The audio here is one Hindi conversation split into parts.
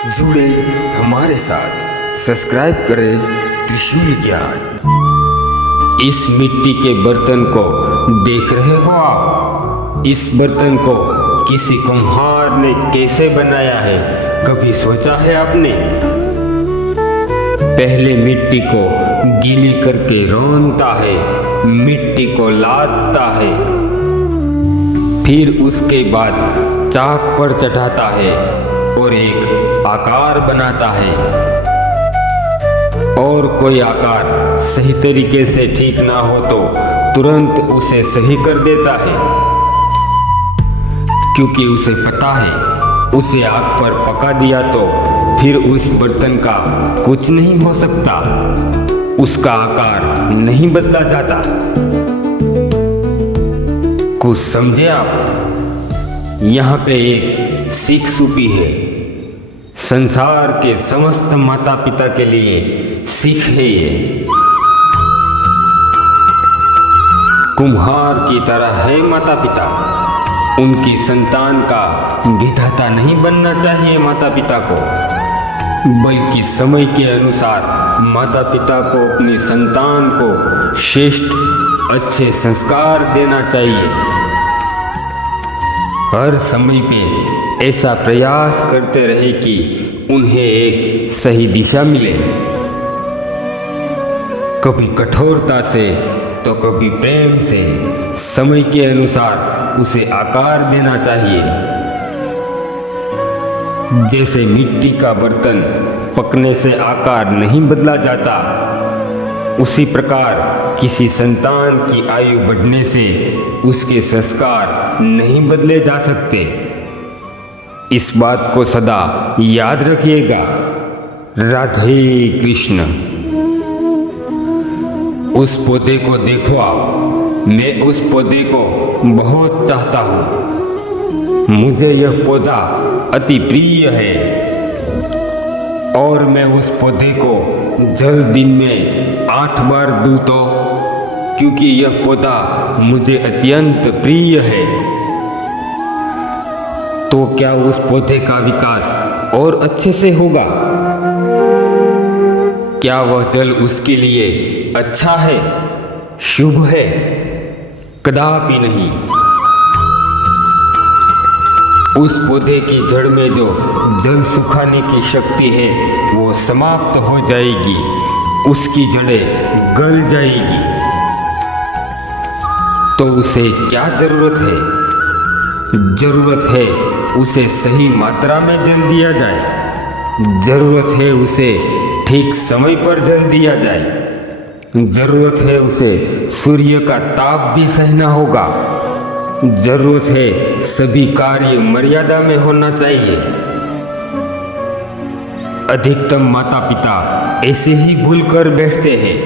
जुड़े हमारे साथ, सब्सक्राइब करें त्रिशूल ज्ञान। इस मिट्टी के बर्तन को देख रहे हो आप? इस बर्तन को किसी कुम्हार ने कैसे बनाया है, कभी सोचा है आपने? पहले मिट्टी को गीली करके रौंदता है, मिट्टी को लादता है, फिर उसके बाद चाक पर चढ़ाता है और एक आकार बनाता है। और कोई आकार सही तरीके से ठीक ना हो तो तुरंत उसे सही कर देता है, क्योंकि उसे पता है उसे आग पर पका दिया तो फिर उस बर्तन का कुछ नहीं हो सकता, उसका आकार नहीं बदला जाता। कुछ समझे आप? यहाँ पे एक सीख छुपी है। संसार के समस्त माता पिता के लिए सीख है ये। कुम्हार की तरह है माता पिता, उनकी संतान का विधाता नहीं बनना चाहिए माता पिता को, बल्कि समय के अनुसार माता पिता को अपनी संतान को श्रेष्ठ अच्छे संस्कार देना चाहिए। हर समय पे ऐसा प्रयास करते रहे कि उन्हें एक सही दिशा मिले, कभी कठोरता से तो कभी प्रेम से। समय के अनुसार उसे आकार देना चाहिए। जैसे मिट्टी का बर्तन पकने से आकार नहीं बदला जाता, उसी प्रकार किसी संतान की आयु बढ़ने से उसके संस्कार नहीं बदले जा सकते। इस बात को सदा याद रखिएगा। राधे कृष्ण। उस पौधे को देखो आप, मैं उस पौधे को बहुत चाहता हूँ, मुझे यह पौधा अति प्रिय है और मैं उस पौधे को जल दिन में 8 बार दूं तो, क्योंकि यह पौधा मुझे अत्यंत प्रिय है। तो क्या उस पौधे का विकास और अच्छे से होगा? क्या वह जल उसके लिए अच्छा है, शुभ है? कदापि नहीं। उस पौधे की जड़ में जो जल सुखाने की शक्ति है वो समाप्त हो जाएगी, उसकी जड़ें गल जाएगी। तो उसे क्या जरूरत है? जरूरत है उसे सही मात्रा में जल दिया जाए, जरूरत है उसे ठीक समय पर जल दिया जाए, जरूरत है उसे सूर्य का ताप भी सहना होगा, जरूरत है सभी कार्य मर्यादा में होना चाहिए। अधिकतम माता पिता ऐसे ही भूल कर बैठते हैं।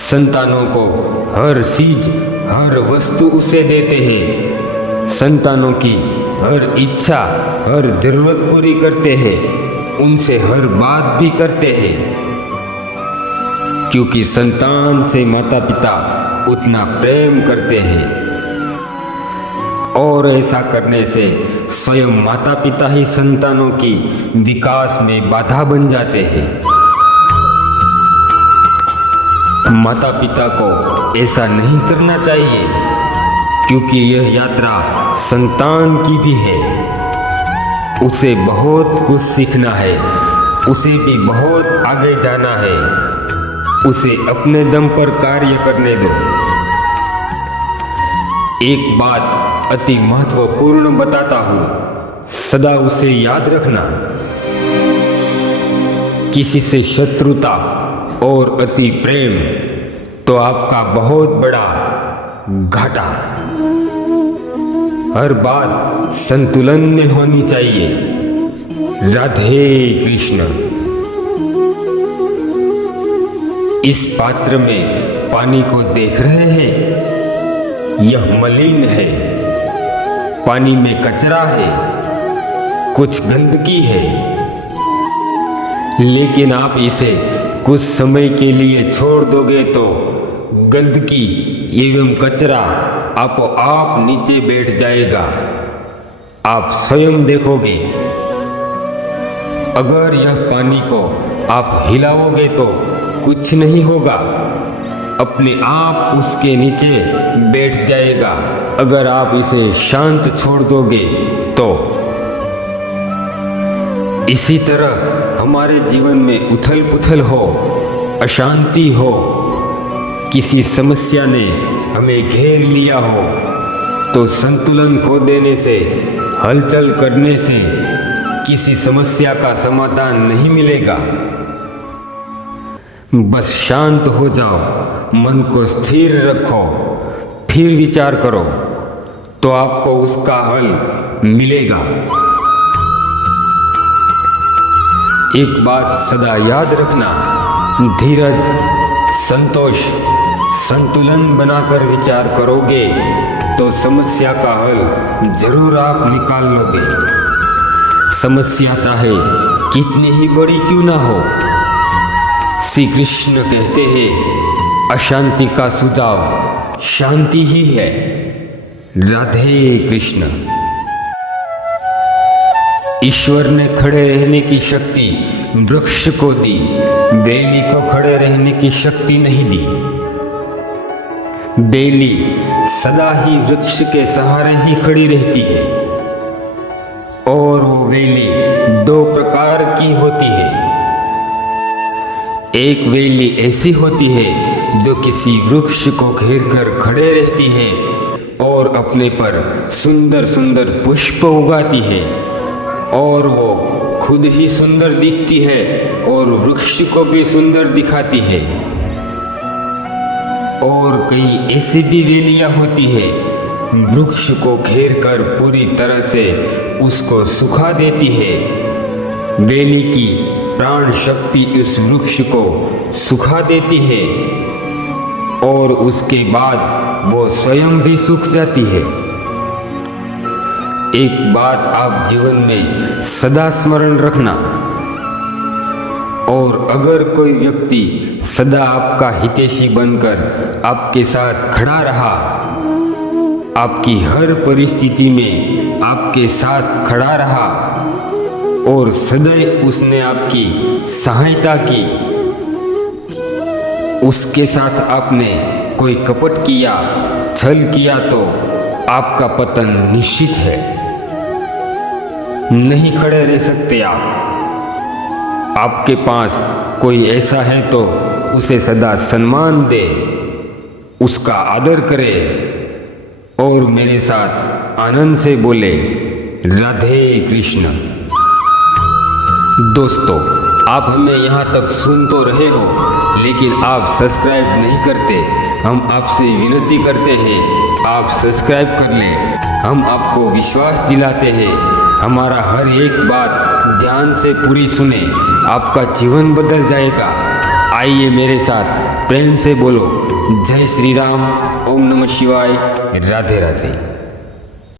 संतानों को हर चीज हर वस्तु उसे देते हैं, संतानों की हर इच्छा हर जरूरत पूरी करते हैं, उनसे हर बात भी करते हैं, क्योंकि संतान से माता पिता उतना प्रेम करते हैं। और ऐसा करने से स्वयं माता पिता ही संतानों की विकास में बाधा बन जाते हैं। माता पिता को ऐसा नहीं करना चाहिए, क्योंकि यह यात्रा संतान की भी है। उसे बहुत कुछ सीखना है, उसे भी बहुत आगे जाना है, उसे अपने दम पर कार्य करने दो। एक बात अति महत्वपूर्ण बताता हूँ, सदा उसे याद रखना। किसी से शत्रुता और अति प्रेम तो आपका बहुत बड़ा घाटा। हर बात संतुलन में होनी चाहिए। राधे कृष्ण। इस पात्र में पानी को देख रहे हैं, यह मलिन है, पानी में कचरा है, कुछ गंदगी है, लेकिन आप इसे कुछ समय के लिए छोड़ दोगे तो गंदगी एवं कचरा आपो आप नीचे बैठ जाएगा। आप स्वयं देखोगे अगर यह पानी को आप हिलाओगे तो कुछ नहीं होगा, अपने आप उसके नीचे बैठ जाएगा। अगर आप इसे शांत छोड़ दोगे तो। इसी तरह हमारे जीवन में उथल पुथल हो, अशांति हो, किसी समस्या ने हमें घेर लिया हो, तो संतुलन खो देने से, हलचल करने से किसी समस्या का समाधान नहीं मिलेगा। बस शांत हो जाओ, मन को स्थिर रखो, फिर विचार करो तो आपको उसका हल मिलेगा। एक बात सदा याद रखना, धीरज, संतोष, संतुलन बनाकर विचार करोगे तो समस्या का हल जरूर आप निकाल लोगे। समस्या चाहे कितनी ही बड़ी क्यों ना हो, श्री कृष्ण कहते हैं अशांति का सुझाव शांति ही है। राधे कृष्ण। ईश्वर ने खड़े रहने की शक्ति वृक्ष को दी, बेली को खड़े रहने की शक्ति नहीं दी। बेली सदा ही वृक्ष के सहारे ही खड़ी रहती है, और वो बेली दो प्रकार की होती है। एक बेली ऐसी होती है जो किसी वृक्ष को घेर कर खड़े रहती है और अपने पर सुंदर सुंदर पुष्प उगाती है, और वो खुद ही सुंदर दिखती है और वृक्ष को भी सुंदर दिखाती है। और कई ऐसी भी बेलियां होती है वृक्ष को घेर कर पूरी तरह से उसको सुखा देती है। बेली की प्राण शक्ति उस वृक्ष को सुखा देती है और उसके बाद वो स्वयं भी सूख जाती है। एक बात आप जीवन में सदा स्मरण रखना, और अगर कोई व्यक्ति सदा आपका हितैषी बनकर आपके साथ खड़ा रहा, आपकी हर परिस्थिति में आपके साथ खड़ा रहा और सदैव उसने आपकी सहायता की, उसके साथ आपने कोई कपट किया, छल किया तो आपका पतन निश्चित है। नहीं खड़े रह सकते आप। आपके पास कोई ऐसा है तो उसे सदा सम्मान दे, उसका आदर करे और मेरे साथ आनंद से बोले राधे कृष्ण। दोस्तों, आप हमें यहाँ तक सुन तो रहे हो, लेकिन आप सब्सक्राइब नहीं करते। हम आपसे विनती करते हैं आप सब्सक्राइब कर लें। हम आपको विश्वास दिलाते हैं, हमारा हर एक बात ध्यान से पूरी सुने, आपका जीवन बदल जाएगा। आइए मेरे साथ प्रेम से बोलो जय श्री राम, ओम नमः शिवाय, राधे राधे।